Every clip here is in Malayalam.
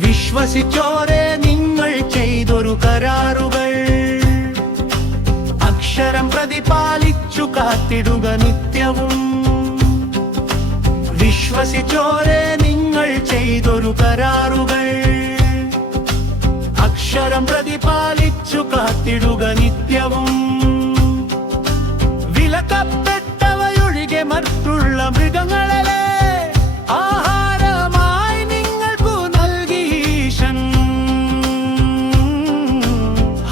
വിശ്വസിച്ചോരെ നിങ്ങൾ ചെയ്തൊരു കരാറുകൾ അക്ഷരം പ്രതിപാലിച്ചു കാത്തിടുക നിത്യവും. വിശ്വസിച്ചോരെ നിങ്ങൾ ചെയ്തൊരു കരാറുകൾ അക്ഷരം പ്രതിപാലിച്ചു കാത്തിടുക നിത്യവും. വിലക്കപ്പെട്ടവയൊഴികെ മറ്റുള്ള മൃഗങ്ങളെ ആഹാരമായി നിങ്ങൾക്കു നൽകി ഈശൻ.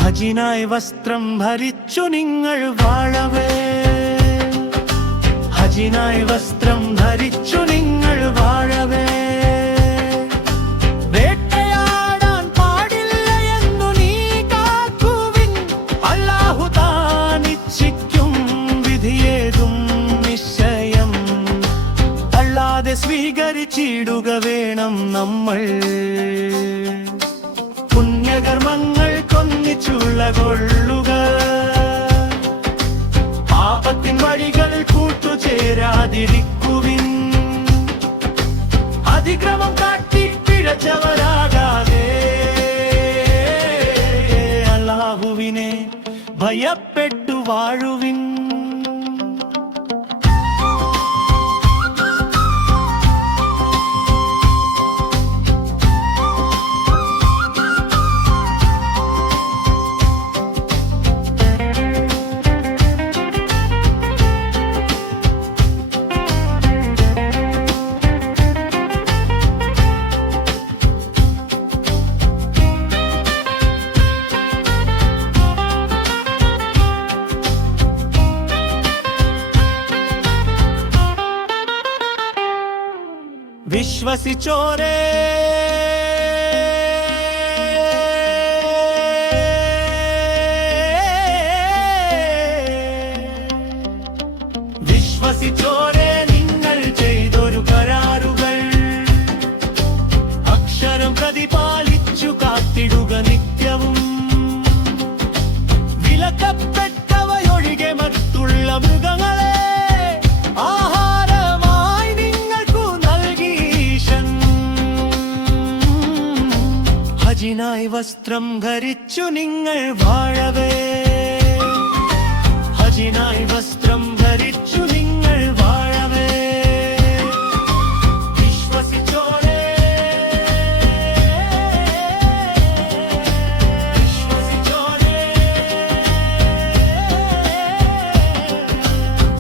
ഹജിനായി വസ്ത്രം ധരിച്ചു നിങ്ങൾ വാഴവേ, ഹജിനായി വസ്ത്രം ധരിച്ചു നിങ്ങൾ വാഴവേ. വേട്ടയാടാൻ പാടില്ല എന്നു നീ കാക്കുവിൻ, അല്ലാഹു താൻ ഇച്ഛിക്കും വിധിയേതും നിശ്ചയം. അല്ലാതെ സ്വീകരിച്ചിടുക വേണം നമ്മൾ പുണ്യകർമ്മങ്ങൾ കൊന്നിച്ചുള്ള കൊള്ളുക. പാപത്തിൻ വഴികൾ കൂട്ടുചേരാതിരിക്കുവിൻ, അതിക്രമം കാട്ടി പിഴച്ചവരാകാതെ അല്ലാഹുവിനെ ഭയപ്പെട്ടു വാഴുവിൻ. വിശ്വസിച്ചോരേ വിശ്വസിച്ചോരേ നിങ്ങൾ ചെയ്തൊരു കരാറുകൾ അക്ഷരം പ്രതിപാലിച്ചു കാത്തിടുക നിത്യവും. വിലക്കപ്പെട്ടവയൊഴികെ മറ്റുള്ള മൃഗങ്ങളെ ഹജിനായി വസ്ത്രം ധരിച്ചു നിങ്ങൾ വാഴവേ, ഹജിനായി വസ്ത്രം